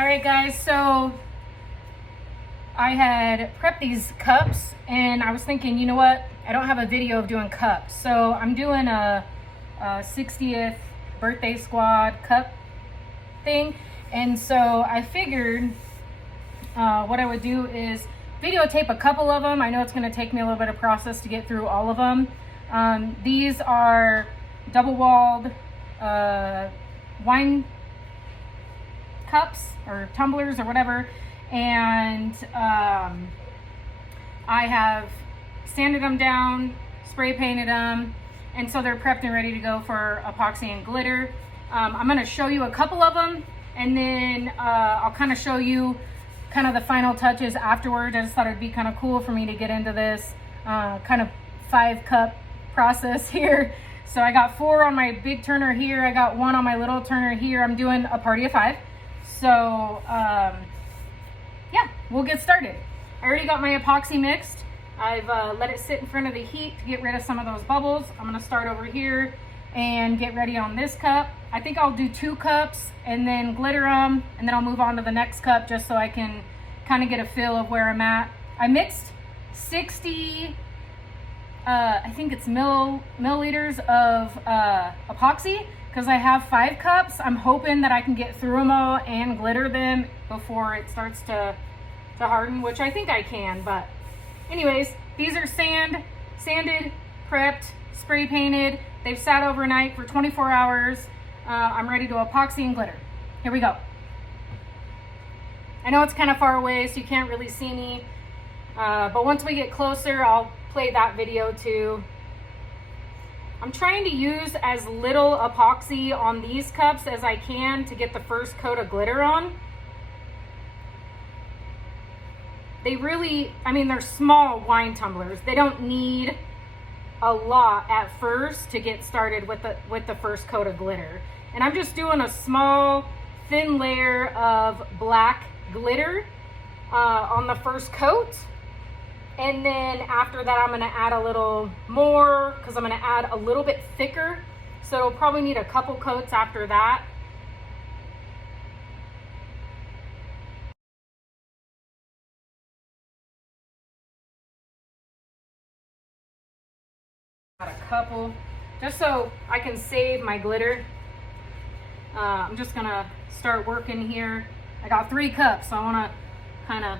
All right, guys, so I had prepped these cups and I was thinking, you know what? I don't have a video of doing cups. So I'm doing a 60th birthday squad cup thing. And so I figured what I would do is videotape a couple of them. I know it's going to take me a little bit of process to get through all of them. These are double-walled wine cups or tumblers or whatever, and I have sanded them down, spray painted them, and so they're prepped and ready to go for epoxy and glitter. I'm going to show you a couple of them, and then I'll kind of show you kind of the final touches afterwards. I just thought it'd be kind of cool for me to get into this kind of 5-cup process here. So I got 4 on my big turner here, I got 1 on my little turner here. I'm doing a party of 5. So yeah, we'll get started. I already got my epoxy mixed. I've let it sit in front of the heat to get rid of some of those bubbles. I'm gonna start over here and get ready on this cup. I think I'll do 2 cups and then glitter them, and then I'll move on to the next cup just so I can kind of get a feel of where I'm at. I mixed 60, I think it's milliliters of epoxy, because I have 5 cups. I'm hoping that I can get through them all and glitter them before it starts to harden, which I think I can. But anyways, these are sanded, prepped, spray painted. They've sat overnight for 24 hours. I'm ready to epoxy and glitter. Here we go. I know it's kind of far away, so you can't really see me. But once we get closer, I'll play that video too. I'm trying to use as little epoxy on these cups as I can to get the first coat of glitter on. They really, I mean, they're small wine tumblers. They don't need a lot at first to get started with the first coat of glitter. And I'm just doing a small, thin layer of black glitter on the first coat. And then after that, I'm going to add a little more because I'm going to add a little bit thicker. So it'll probably need a couple coats after that. Got a couple just so I can save my glitter. I'm just going to start working here. I got 3 cups, so I want to kind of,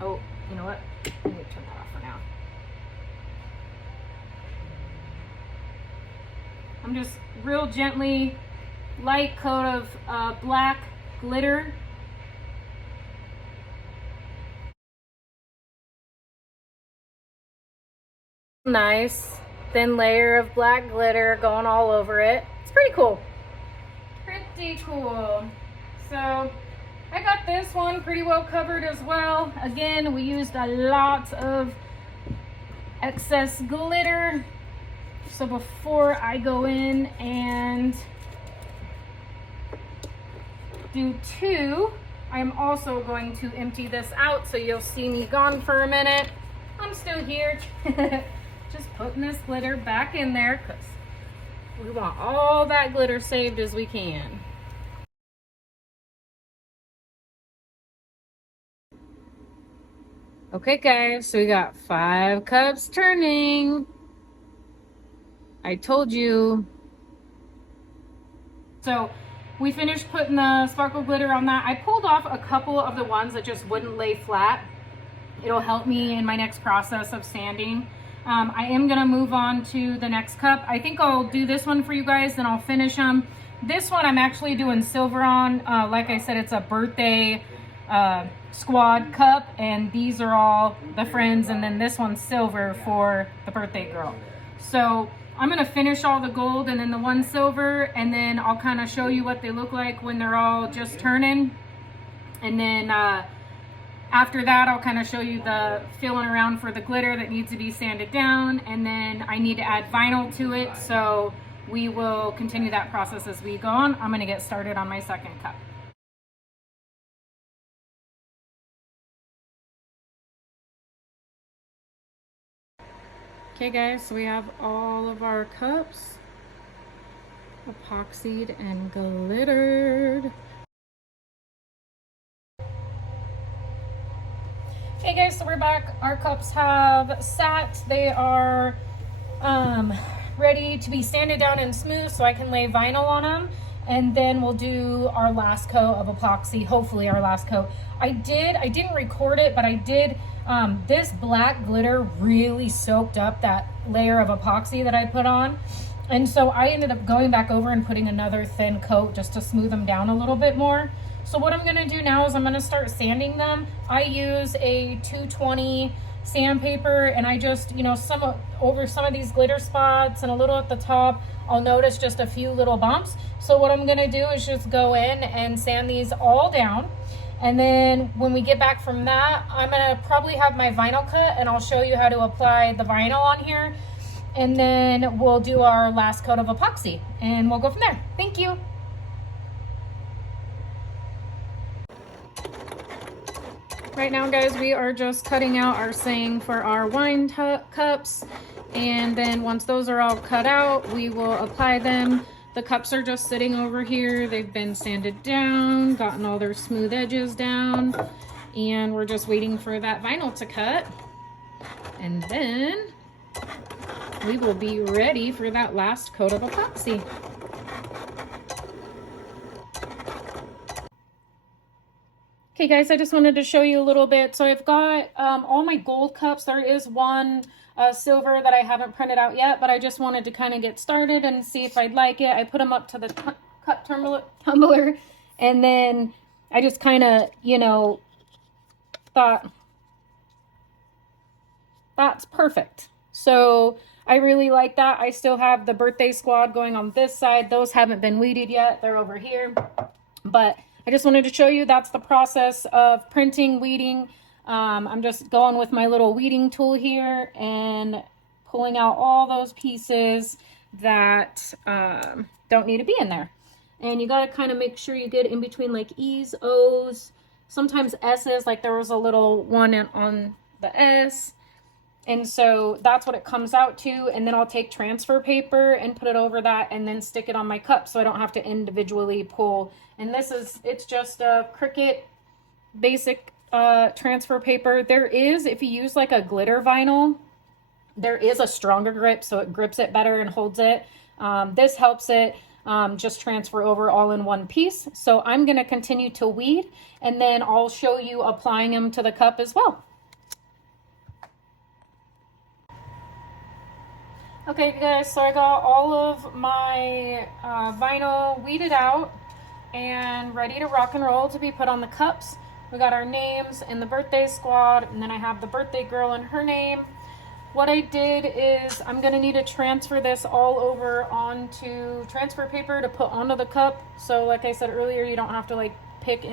oh, you know what? Let me turn that off for now. I'm just real gently, light coat of black glitter. Nice thin layer of black glitter going all over it. It's pretty cool. Pretty cool. So I got this one pretty well covered as well. Again, we used a lot of excess glitter. So before I go in and do 2, I'm also going to empty this out so you'll see me gone for a minute. I'm still here. Just putting this glitter back in there because we want all that glitter saved as we can. Okay guys, so we got 5 cups turning. I told you. So we finished putting the sparkle glitter on that. I pulled off a couple of the ones that just wouldn't lay flat. It'll help me in my next process of sanding. I am gonna move on to the next cup. I think I'll do this one for you guys, then I'll finish them. This one I'm actually doing silver on. Like I said, it's a birthday squad cup, and these are all the friends, and then this one's silver for the birthday girl. So I'm gonna finish all the gold and then the one silver, and then I'll kind of show you what they look like when they're all just turning. And then after that, I'll kind of show you the feeling around for the glitter that needs to be sanded down, and then I need to add vinyl to it, so we will continue that process as we go on. I'm gonna get started on my second cup. Okay guys, so we have all of our cups epoxied and glittered. guys, so we're back. Our cups have sat. They are ready to be sanded down and smooth so I can lay vinyl on them. And then we'll do our last coat of epoxy, hopefully our last coat. I didn't record it, but I did, this black glitter really soaked up that layer of epoxy that I put on. And so I ended up going back over and putting another thin coat just to smooth them down a little bit more. So what I'm gonna do now is I'm gonna start sanding them. I use a 220 sandpaper, and I just, you know, over some of these glitter spots and a little at the top, I'll notice just a few little bumps. So what I'm gonna do is just go in and sand these all down. And then when we get back from that, I'm gonna probably have my vinyl cut, and I'll show you how to apply the vinyl on here. And then we'll do our last coat of epoxy and we'll go from there. Thank you. Right now, guys, we are just cutting out our saying for our wine cups. And then once those are all cut out, we will apply them. The cups are just sitting over here. They've been sanded down, gotten all their smooth edges down. And we're just waiting for that vinyl to cut. And then we will be ready for that last coat of epoxy. Okay guys, I just wanted to show you a little bit. So I've got all my gold cups. There is one silver that I haven't printed out yet, but I just wanted to kind of get started and see if I'd like it. I put them up to the cup tumbler, and then I just kind of, you know, thought that's perfect. So I really like that. I still have the birthday squad going on this side. Those haven't been weeded yet. They're over here. But I just wanted to show you that's the process of printing, weeding. I'm just going with my little weeding tool here and pulling out all those pieces that don't need to be in there. And you got to kind of make sure you get in between like E's, O's, sometimes S's, like there was a little one on the S. And so that's what it comes out to. And then I'll take transfer paper and put it over that and then stick it on my cup so I don't have to individually pull. And it's just a Cricut basic transfer paper. There is, if you use like a glitter vinyl, there is a stronger grip, so it grips it better and holds it. This helps it just transfer over all in one piece. So I'm going to continue to weed, and then I'll show you applying them to the cup as well. Okay guys, so I got all of my vinyl weeded out and ready to rock and roll to be put on the cups. We got our names in the birthday squad, and then I have the birthday girl and her name. What I did is I'm gonna need to transfer this all over onto transfer paper to put onto the cup. So like I said earlier, you don't have to like pick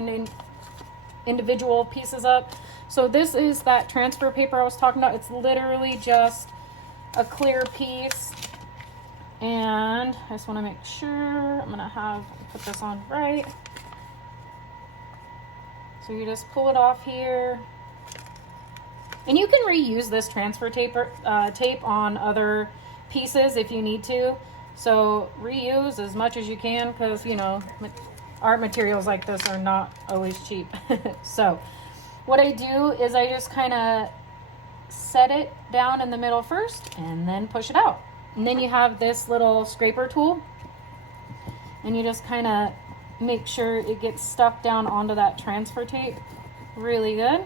individual pieces up. So this is that transfer paper I was talking about. It's literally just a clear piece, and I just want to make sure I'm gonna put this on right. So you just pull it off here, and you can reuse this transfer tape on other pieces if you need to. So reuse as much as you can, because you know art materials like this are not always cheap. So what I do is I just kind of set it down in the middle first and then push it out. And then you have this little scraper tool, and you just kind of make sure it gets stuck down onto that transfer tape really good.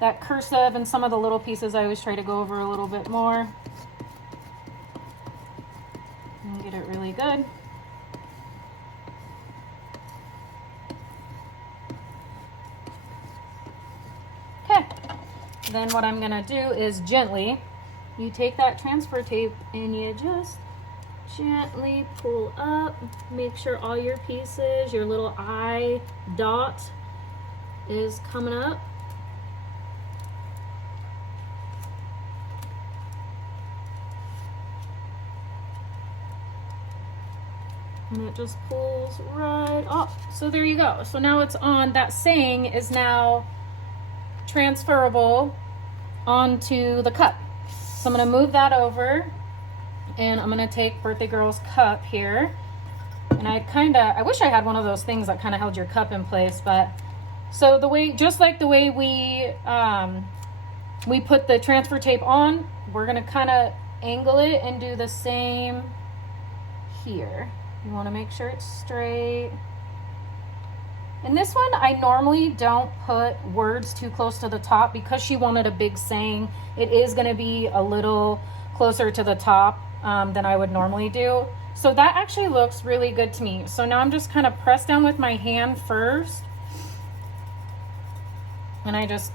That cursive and some of the little pieces I always try to go over a little bit more and get it really good. Then what I'm gonna do is gently, you take that transfer tape and you just gently pull up, make sure all your pieces, your little eye dot is coming up. And it just pulls right off. So there you go. So now it's on. That saying is now transferable onto the cup. So I'm going to move that over, and I'm going to take birthday girl's cup here, and I wish I had one of those things that kind of held your cup in place, but So the way, just like the way we put the transfer tape on, we're gonna kind of angle it and do the same here. You want to make sure it's straight. In this one, I normally don't put words too close to the top because she wanted a big saying. It is going to be a little closer to the top than I would normally do. So that actually looks really good to me. So now I'm just kind of press down with my hand first. And I just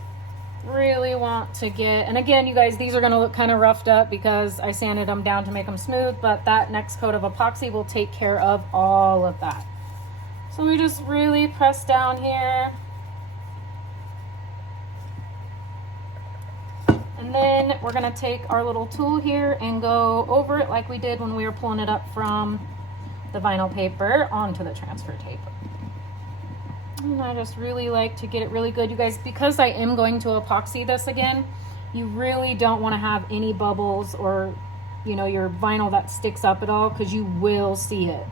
really want to get, and again, you guys, these are going to look kind of roughed up because I sanded them down to make them smooth, but that next coat of epoxy will take care of all of that. So we just really press down here. And then we're going to take our little tool here and go over it like we did when we were pulling it up from the vinyl paper onto the transfer tape. And I just really like to get it really good, you guys, because I am going to epoxy this again. You really don't want to have any bubbles or, you know, your vinyl that sticks up at all, because you will see it.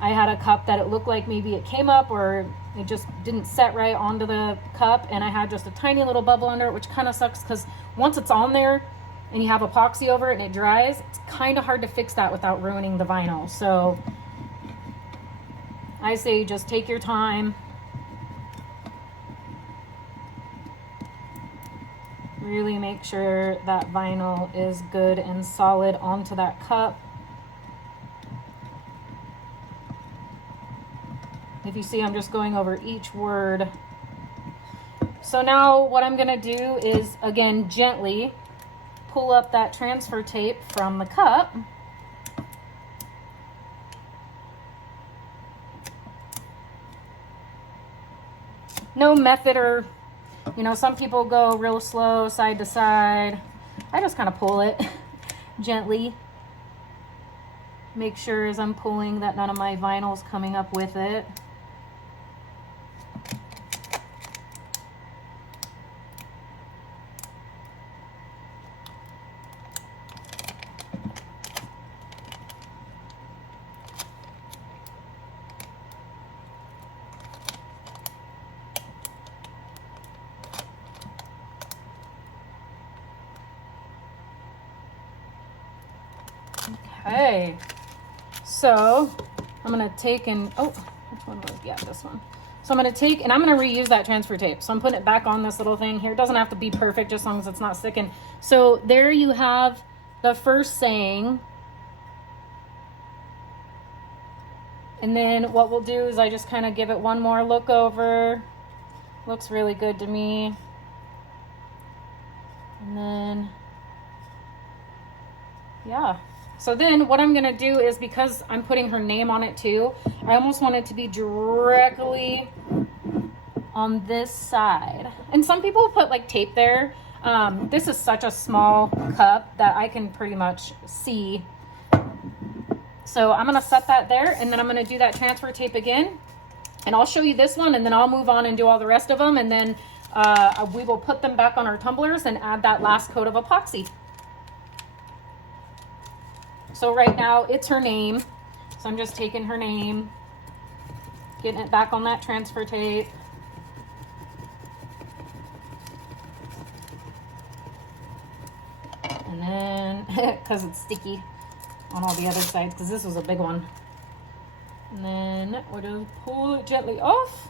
I had a cup that it looked like maybe it came up or it just didn't set right onto the cup, and I had just a tiny little bubble under it, which kind of sucks because once it's on there and you have epoxy over it and it dries, it's kind of hard to fix that without ruining the vinyl. So I say just take your time. Really make sure that vinyl is good and solid onto that cup. If you see, I'm just going over each word. So now what I'm going to do is, again, gently pull up that transfer tape from the cup. No method, or, you know, some people go real slow, side to side. I just kind of pull it gently. Make sure as I'm pulling that none of my vinyl's coming up with it. Okay, so I'm gonna take and, oh, which one was, yeah, this one. So I'm gonna take, and I'm gonna reuse that transfer tape. So I'm putting it back on this little thing here. It doesn't have to be perfect, just as long as it's not sticking. So there you have the first saying. And then what we'll do is I just kind of give it one more look over. Looks really good to me. And then, yeah. So then what I'm going to do is, because I'm putting her name on it too, I almost want it to be directly on this side. And some people put like tape there. This is such a small cup that I can pretty much see. So I'm going to set that there, and then I'm going to do that transfer tape again. And I'll show you this one, and then I'll move on and do all the rest of them. And then we will put them back on our tumblers and add that last coat of epoxy. So right now it's her name. So I'm just taking her name, getting it back on that transfer tape. And then, because it's sticky on all the other sides, because this was a big one. And then we'll just pull it gently off,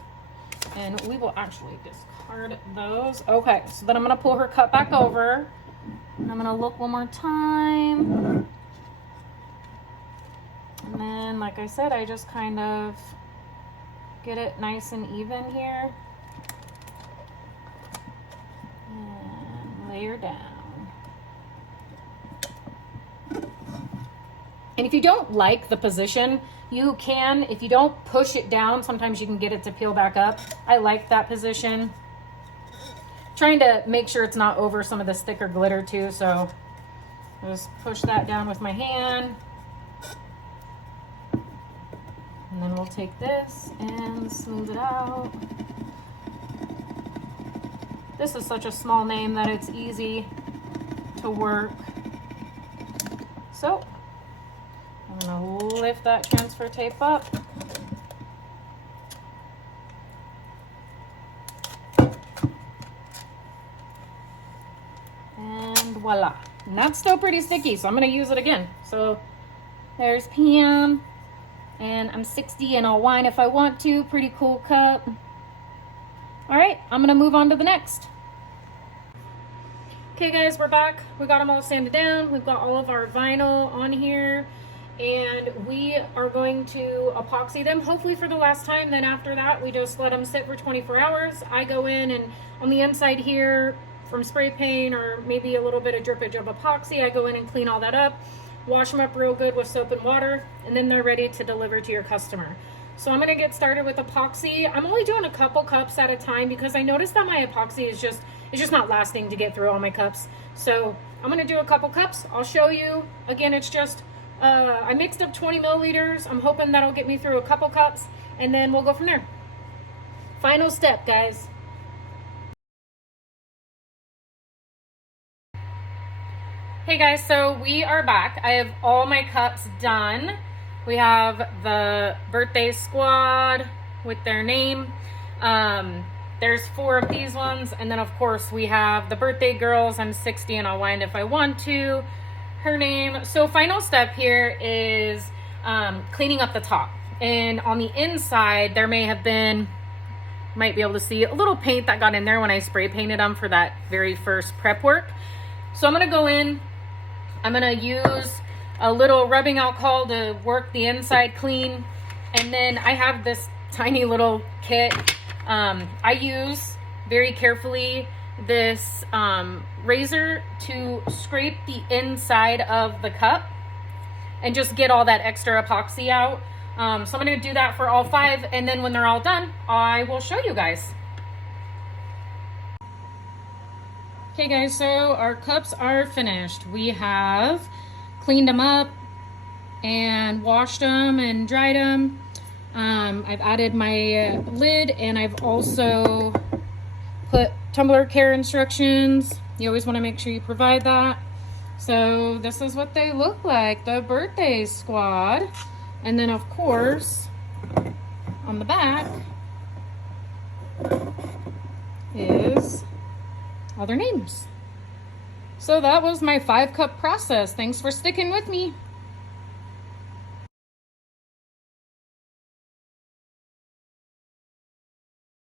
and we will actually discard those. Okay, so then I'm going to pull her cup back over. I'm going to look one more time. And then, like I said, I just kind of get it nice and even here. And layer down. And if you don't like the position, you can, if you don't push it down, sometimes you can get it to peel back up. I like that position. Trying to make sure it's not over some of this thicker glitter too, so just push that down with my hand. And then we'll take this and smooth it out. This is such a small name that it's easy to work. So I'm gonna lift that transfer tape up. voila. And that's still pretty sticky, so I'm gonna use it again. So there's Pam, and I'm 60 and I'll whine if I want to. Pretty cool cup. All right, I'm gonna move on to the next. Okay guys, we're back. We got them all sanded down. We've got all of our vinyl on here, and we are going to epoxy them, hopefully for the last time. Then after that, we just let them sit for 24 hours. I go in and on the inside here, from spray paint or maybe a little bit of drippage of epoxy, I go in and clean all that up, wash them up real good with soap and water, and then they're ready to deliver to your customer. So I'm gonna get started with epoxy. I'm only doing a couple cups at a time because I noticed that my epoxy is just not lasting to get through all my cups. So I'm gonna do a couple cups. I'll show you. Again, it's just, I mixed up 20 milliliters. I'm hoping that'll get me through a couple cups, and then we'll go from there. Final step, guys. Hey guys, so we are back. I have all my cups done. We have the birthday squad with their name. There's 4 of these ones, and then of course we have the birthday girls. I'm 60 and I'll wind if I want to. Her name. So final step here is cleaning up the top. And on the inside, there may have been, might be able to see a little paint that got in there when I spray painted them for that very first prep work. So I'm gonna go in, I'm gonna use a little rubbing alcohol to work the inside clean. And then I have this tiny little kit. I use very carefully this razor to scrape the inside of the cup and just get all that extra epoxy out. So I'm gonna do that for all 5, and then when they're all done, I will show you guys. Okay guys, so our cups are finished. We have cleaned them up and washed them and dried them. I've added my lid, and I've also put tumbler care instructions. You always want to make sure you provide that. So this is what they look like, the birthday squad. And then of course, on the back is all their names. So that was my 5-cup process. Thanks for sticking with me.